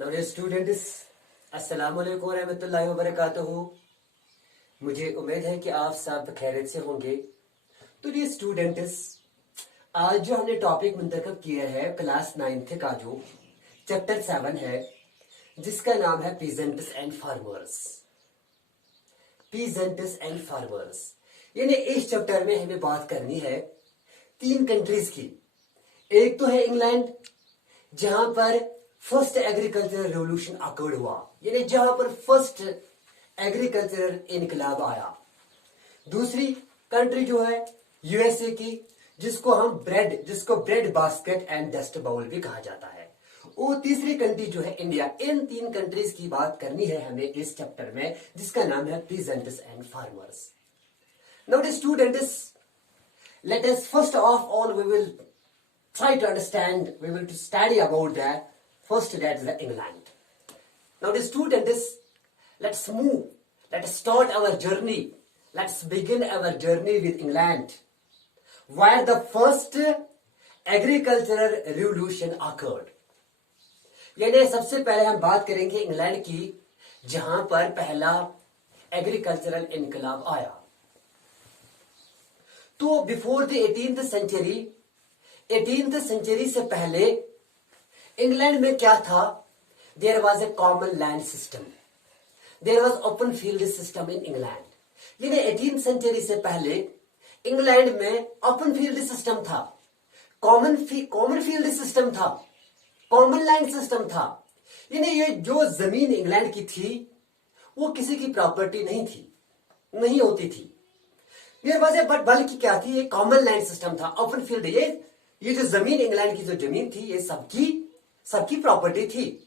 नमस्ते स्टूडेंट्स, अस्सलाम वालेकुम रहमतुल्लाहि व बरकातहू। मुझे उम्मीद है कि आप सब खैरियत से होंगे। तो ये स्टूडेंट्स, आज जो हमने टॉपिक मुंतखब किया है क्लास 9th का जो चैप्टर 7 है, जिसका नाम है peasants and farmers. Peasants and farmers यानी इस चैप्टर में हमें बात करनी है 3 कंट्रीज की। एक तो है इंग्लैंड, जहां पर फर्स्ट एग्रीकल्चरल रेवोल्यूशन अकर्ड हुआ, यानी जहां पर फर्स्ट एग्रीकल्चरल इनकलाब आया। दूसरी कंट्री जो है यूएसए की, जिसको bread basket and dust bowl भी कहा जाता है। और तीसरी कंट्री जो है इंडिया। इन 3 कंट्रीज की बात करनी है हमें इस चैप्टर में, जिसका नाम है peasants and farmers. Now the students, let us first of all we will try to understand, we will to study about that first, that is the England. Now the students, let's move, let's start our journey, let's begin our journey with England, where the first agricultural revolution occurred. यानी सबसे पहले हम बात करेंगे England की, जहां पर पहला एग्रीकल्चरल इनकलाब आया। तो बिफोर द 18th सेंचुरी से पहले इंग्लैंड में क्या था? There was a common land system, there was open field system in England. यानी 18th सेंचुरी से पहले इंग्लैंड में ओपन फील्ड सिस्टम था, कॉमन फील्ड सिस्टम था, कॉमन लैंड सिस्टम था। यानी ये जो जमीन इंग्लैंड की थी वो किसी की प्रॉपर्टी नहीं होती थी। बट बल्कि क्या थी, ये कॉमन लैंड सिस्टम था, ओपन फील्ड। ये जो जमीन, इंग्लैंड की जो जमीन थी, ये सबकी प्रॉपर्टी थी,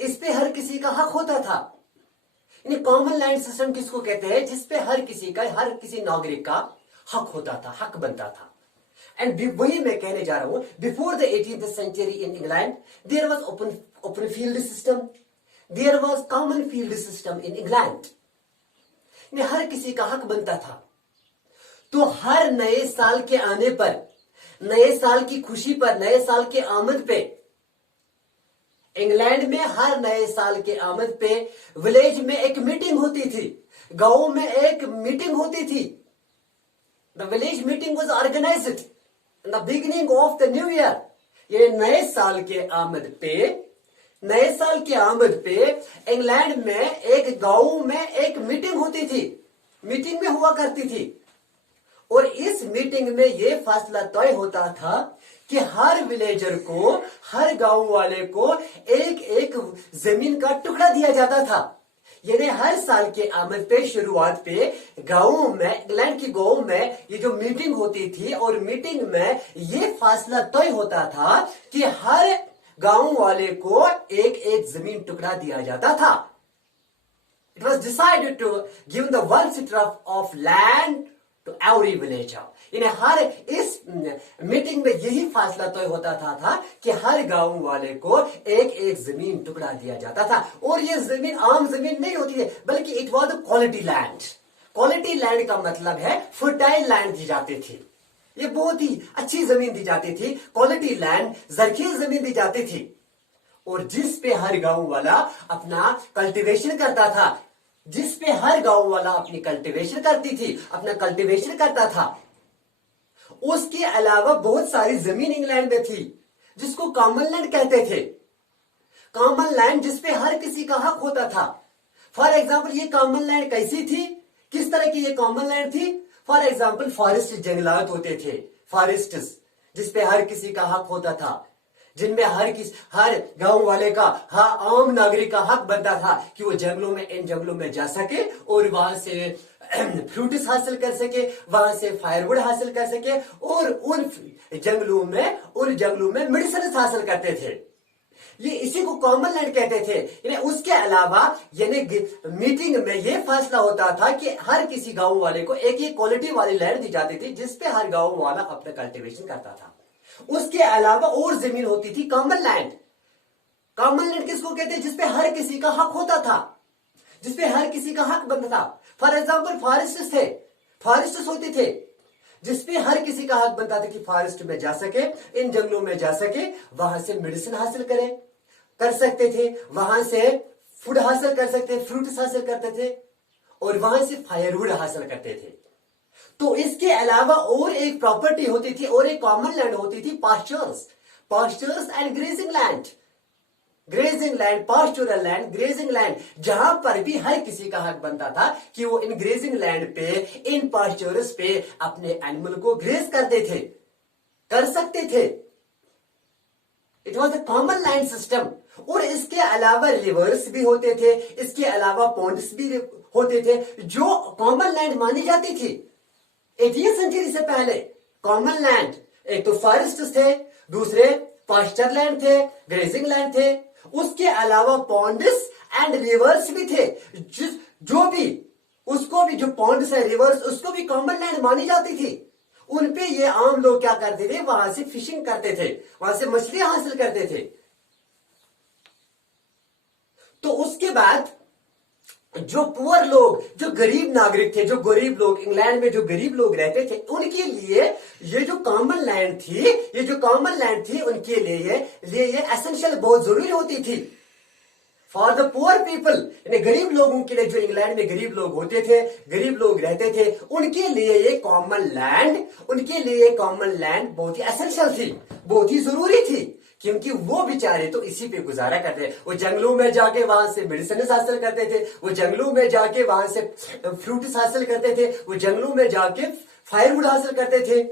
इस पे हर किसी का हक होता था। यानी कॉमन लैंड सिस्टम किसको कहते हैं? जिसपे हर किसी नागरिक का हक होता था, हक बनता था। एंड वही मैं कहने जा रहा हूं, before the 18th century in England there was open field system, there was common field system in England. हर किसी का हक बनता था। तो हर नए साल के आने पर, नए साल की खुशी पर, नए साल के आमद पे, इंग्लैंड में हर नए साल के आमद पे विलेज में एक मीटिंग होती थी, गांव में एक मीटिंग होती थी। The village meeting was organised in the beginning of the new year. ये नए साल के आमद पे इंग्लैंड में एक गांव में एक मीटिंग होती थी, मीटिंग में हुआ करती थी। और इस मीटिंग में यह फैसला तय होता था कि हर विलेजर को, हर गांव वाले को एक एक जमीन का टुकड़ा दिया जाता था। यानी हर साल के आमद पे, शुरुआत पे गांवों में, इंग्लैंड की गांव में ये जो मीटिंग होती थी, और मीटिंग में ये फैसला तय होता था कि हर गांव वाले को एक एक जमीन टुकड़ा दिया जाता था। It was decided to give the 1 sitra of land to every villager. यानी हर इस मीटिंग में यही फैसला तय होता था कि हर गांव वाले को एक एक जमीन टुकड़ा दिया जाता था। और ये जमीन आम जमीन नहीं होती है, बल्कि it was quality land. Quality land का मतलब है फर्टाइल लैंड दी जाती थी, ये बहुत ही अच्छी जमीन दी जाती थी, क्वालिटी लैंड, जरखेज जमीन दी जाती थी। और जिस पे हर गांव वाला अपना कल्टीवेशन करता था, जिस पे हर गांव वाला अपनी कल्टीवेशन करती थी, अपना कल्टीवेशन करता था। उसके अलावा बहुत सारी जमीन इंग्लैंड में थी, जिसको कॉमन लैंड कहते थे। कॉमन लैंड जिसपे हर किसी का हक होता था। फॉर एग्जाम्पल, ये कॉमन लैंड कैसी थी, किस तरह की ये कॉमन लैंड थी? फॉर एग्जाम्पल, फॉरेस्ट, जंगलात होते थे, फॉरेस्ट जिसपे हर किसी का हक होता था, जिनमें हर गांव वाले का, आम नागरिक का हक बनता था कि वो इन जंगलों में जा सके और वहां से फ्रूट्स हासिल कर सके, वहां से फायरवुड हासिल कर सके, और उन जंगलों में मेडिसिन हासिल करते थे। ये इसी को कॉमन लैंड कहते थे। यानी उसके अलावा यानी मीटिंग में ये फैसला होता था कि हर किसी गांव वाले को एक ही क्वालिटी वाली लैंड दी जाती थी, जिसपे हर गांव वाला अपना कल्टीवेशन करता था। उसके अलावा और जमीन होती थी कॉमन लैंड। कॉमन लैंड किसको कहते हैं? जिसपे हर किसी का हक होता था, जिसपे हर किसी का हक बनता था। फॉर एग्जाम्पल, फॉरेस्ट होते थे, जिसपे हर किसी का हक बनता था कि फॉरेस्ट में जा सके, इन जंगलों में जा सके, वहां से मेडिसिन हासिल करे, कर सकते थे, वहां से फूड हासिल कर सकते थे, फ्रूट्स हासिल करते थे और वहां से फायरवुड हासिल करते थे। तो इसके अलावा और एक प्रॉपर्टी होती थी और एक कॉमन लैंड होती थी, pastures, pastures and grazing land. Grazing land, pastoral land, grazing land, जहां पर भी हर किसी का हक बनता था कि वो इन ग्रेजिंग लैंड पे, इन पास्चर्स पे अपने एनिमल को ग्रेज करते थे, कर सकते थे। It was a common land system. और इसके अलावा रिवर्स भी होते थे, इसके अलावा पॉन्ड्स भी होते थे, जो कॉमन लैंड मानी जाती थी 18वीं सेंचुरी से पहले। कॉमन लैंड, एक तो फॉरेस्ट थे, दूसरे पास्चर लैंड थे, ग्रेजिंग लैंड थे, उसके अलावा पॉन्ड्स एंड रिवर्स भी थे, जो भी उसको भी, जो पॉन्ड्स है, रिवर्स, उसको भी कॉमन लैंड मानी जाती थी। उनपे ये आम लोग क्या करते थे, वहां से फिशिंग करते थे, वहां से मछली हासिल करते थे। तो उसके बाद जो पुअर लोग, जो गरीब नागरिक थे, जो गरीब लोग, इंग्लैंड में जो गरीब लोग रहते थे, उनके लिए ये जो कॉमन लैंड थी, ये जो कॉमन लैंड थी, उनके लिए ये एसेंशियल बहुत जरूरी होती थी। फॉर द पुअर पीपल, यानी गरीब लोगों के लिए, जो इंग्लैंड में गरीब लोग होते थे, गरीब लोग रहते थे, उनके लिए ये कॉमन लैंड, उनके लिए कॉमन लैंड बहुत ही एसेंशियल थी, बहुत ही जरूरी थी, क्योंकि वो बेचारे तो इसी पे गुजारा करते थे। वो जंगलों में जाके वहां से मेडिसिन हासिल करते थे, वो जंगलों में जाके वहां से फ्रूट्स हासिल करते थे, वो जंगलों में जाके फायरवुड हासिल करते थे।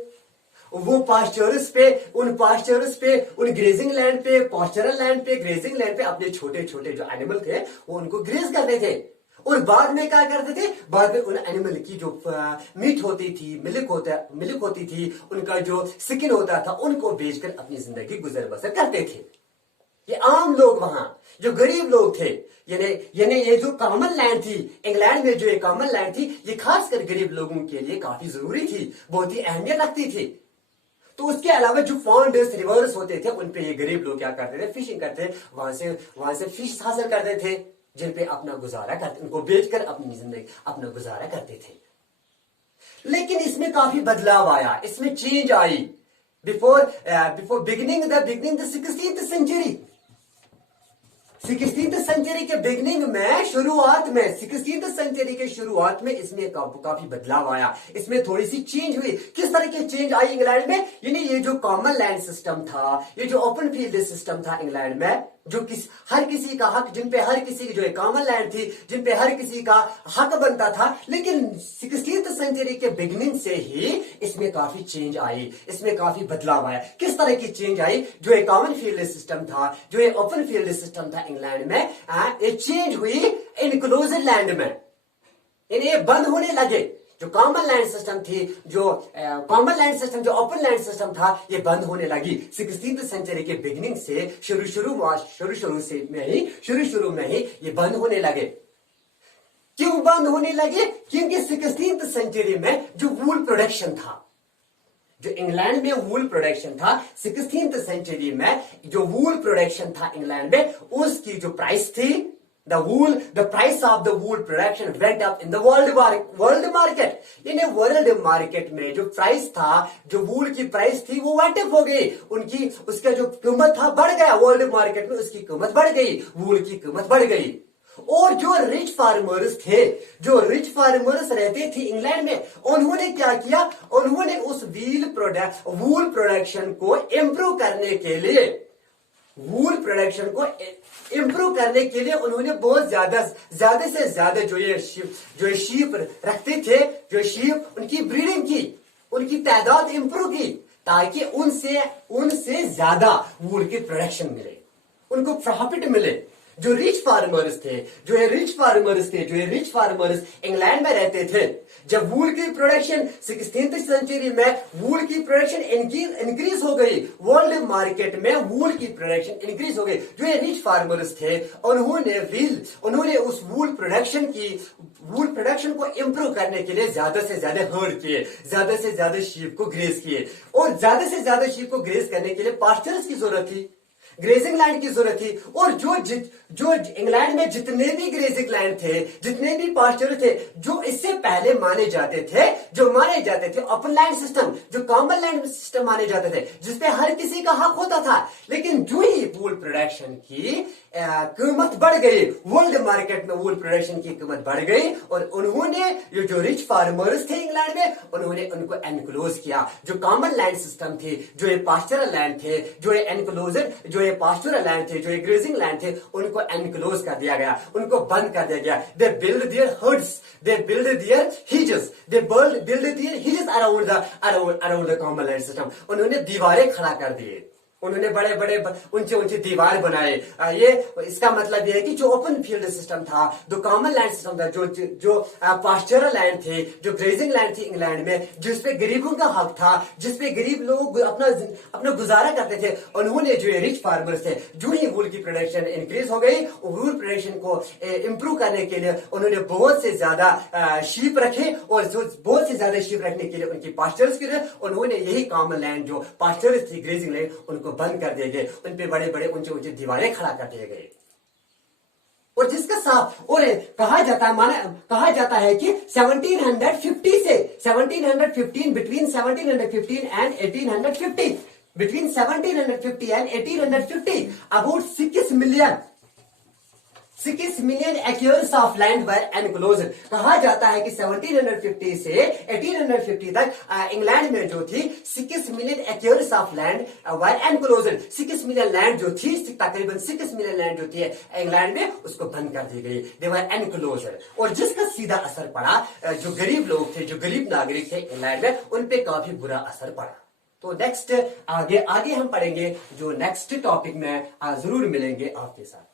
वो पास्चर्स पे, उन पास्चर्स पे, उन ग्रेजिंग लैंड पे, पास्चरल लैंड पे, ग्रेजिंग लैंड पे अपने छोटे छोटे जो एनिमल थे वो उनको ग्रेज करते थे। और बाद में क्या करते थे, बाद में उन एनिमल की जो मीट होती थी, मिल्क होती थी, उनका जो स्किन होता था, उनको बेचकर अपनी जिंदगी गुजर बसर करते थे। ये आम लोग वहां जो गरीब लोग थे, यानी ये जो कॉमन लैंड थी, इंग्लैंड में जो ये कॉमन लैंड थी, ये खासकर गरीब लोगों के लिए काफी जरूरी थी, बहुत ही अहमियत रखती थी। तो उसके अलावा जो पॉन्ड्स, रिवर्स होते थे, उनपे ये गरीब लोग क्या करते थे, फिशिंग करते थे, वहां से फिश हासिल करते थे, जिनपे अपना गुजारा करते, उनको बेचकर अपनी जिंदगी, अपना गुजारा करते थे। लेकिन इसमें काफी बदलाव आया, इसमें चेंज आई। Before beginning the 16th century, 16th century के बिगनिंग में, शुरुआत में, 16th सेंचुरी के शुरुआत में इसमें काफी बदलाव आया, इसमें थोड़ी सी चेंज हुई। किस तरह की चेंज आई इंग्लैंड में, यानी ये जो कॉमन लैंड सिस्टम था, ये जो ओपन फील्ड सिस्टम था इंग्लैंड में, जो हर किसी का हक, जिनपे हर किसी की जो कॉमन लैंड थी, जिनपे हर किसी का हक बनता था, लेकिन 16th सेंचुरी के बिगनिंग से ही इसमें काफी चेंज आई, इसमें काफी बदलाव आया। किस तरह की चेंज आई, जो एक कॉमन फील्ड सिस्टम था, जो एक ओपन फील्ड सिस्टम था इंग्लैंड में, ये चेंज हुई इनक्लोज्ड लैंड में, यानी ये बंद होने लगे। जो कॉमन लैंड सिस्टम थी, जो कॉमन लैंड सिस्टम, जो ओपन लैंड सिस्टम था, ये बंद होने लगी 16th सेंचुरी के बिगिनिंग से, शुरू में ही ये बंद होने लगे। क्यों बंद होने लगे, क्योंकि 16th सेंचुरी में जो वूल प्रोडक्शन था, जो इंग्लैंड में वूल प्रोडक्शन था, 16th सेंचुरी में जो वूल प्रोडक्शन था इंग्लैंड में, उसकी जो प्राइस थी, the price of the wool production went up in the world market, यानी वर्ल्ड मार्केट में जो प्राइस था, जो वूल की प्राइस थी, वो वेंट अप हो गई, उसका जो कीमत था बढ़ गया, वर्ल्ड मार्केट में उसकी कीमत बढ़ गई, वूल की कीमत बढ़ गई। और जो रिच फार्मर्स थे, जो रिच फार्मर्स रहते थे इंग्लैंड में, उन्होंने क्या किया, उन्होंने उस वूल प्रोडक्शन को इंप्रूव करने के लिए, वूल प्रोडक्शन को इंप्रूव करने के लिए उन्होंने बहुत ज्यादा से ज्यादा जो शीप रखते थे, जो शीप, उनकी ब्रीडिंग की, उनकी तादाद इंप्रूव की, ताकि उनसे ज्यादा वूल की प्रोडक्शन मिले, उनको प्रॉफिट मिले। जो रिच फार्मर्स थे, जो ये रिच फार्मर्स इंग्लैंड में रहते थे, जब वूल की प्रोडक्शन 16th सेंचुरी में वूल की प्रोडक्शन इंक्रीज हो गई, वर्ल्ड मार्केट में वूल की प्रोडक्शन इंक्रीज हो गई, जो ये रिच फार्मर्स थे, उन्होंने उस वूल प्रोडक्शन को इंप्रूव करने के लिए ज्यादा से ज्यादा हर्ड किए, ज्यादा से ज्यादा शीप को ग्रेज किए, और ज्यादा से ज्यादा शीप को ग्रेज करने के लिए पास्चर्स की जरूरत थी। ग्रेजिंग लैंड की जरूरत थी। और जो इंग्लैंड में जितने भी ग्रेजिंग लैंड थे, जितने भी पास्चर थे, जो इससे पहले माने जाते थे ओपन लैंड सिस्टम, जो कॉमन लैंड सिस्टम माने जाते थे, जिसपे हर किसी का हक होता था। लेकिन जो ही वूल प्रोडक्शन की कीमत बढ़ गई, वर्ल्ड मार्केट में वूल प्रोडक्शन की कीमत बढ़ गई, और उन्होंने ये जो रिच फार्मर्स थे इंग्लैंड में, उन्होंने उनको एनक्लोज किया। जो कॉमन लैंड सिस्टम थी, जो ये पास्चरल लैंड थे, जो ये एनक्लोजर, जो ये पास्चरल लैंड थे, जो ये ग्रेजिंग लैंड थे, उनको एनक्लोज कर दिया गया, उनको बंद कर दिया गया। They build their herds, they build their hedges, they build their hedges around the common land system. उन्होंने दीवारें खड़ा कर दिए, उन्होंने बड़े बड़े ऊंचे ऊंचे दीवार बनाए। ये इसका मतलब ये है कि जो ओपन फील्ड सिस्टम था, जो कॉमन लैंड सिस्टम था, जो पास्चरल लैंड थे, जो ग्रेजिंग लैंड थी इंग्लैंड में, जिसपे गरीबों का हक था, जिसपे गरीब लोग अपना गुजारा करते थे, उन्होंने जो रिच फार्मर्स थे, जो ही वूल की प्रोडक्शन इंक्रीज हो गई, वूल प्रोडक्शन को इंप्रूव करने के लिए उन्होंने बहुत से ज्यादा शीप रखे, और बहुत से ज्यादा शीप रखने के लिए उनकी पास्चर्स के लिए उन्होंने यही कॉमन लैंड जो पास्चर्स थी, ग्रेजिंग लैंड, उनको बंद कर दिए गए, उन पे बड़े बड़े ऊंचे ऊंचे दीवारें खड़ा कर दिए गए। और जिसका साफ और कहा जाता है कि 1750 से 1715, between 1715 and 1850, between 1750 and 1850 about 6 million acres of land were enclosed. कहा जाता है कि 1750 से 1850 तक इंग्लैंड में जो थी 6 million acres of land were enclosed. 6 million land जो थी, तकरीबन 6 मिलियन लैंड जो थी इंग्लैंड में, उसको बंद कर दी गई, दे वर एनक्लोज्ड। और जिसका सीधा असर पड़ा, जो गरीब लोग थे, जो गरीब नागरिक थे इंग्लैंड में, उन पे काफी बुरा असर पड़ा। तो नेक्स्ट आगे हम पढ़ेंगे, जो नेक्स्ट टॉपिक में जरूर मिलेंगे आपके साथ।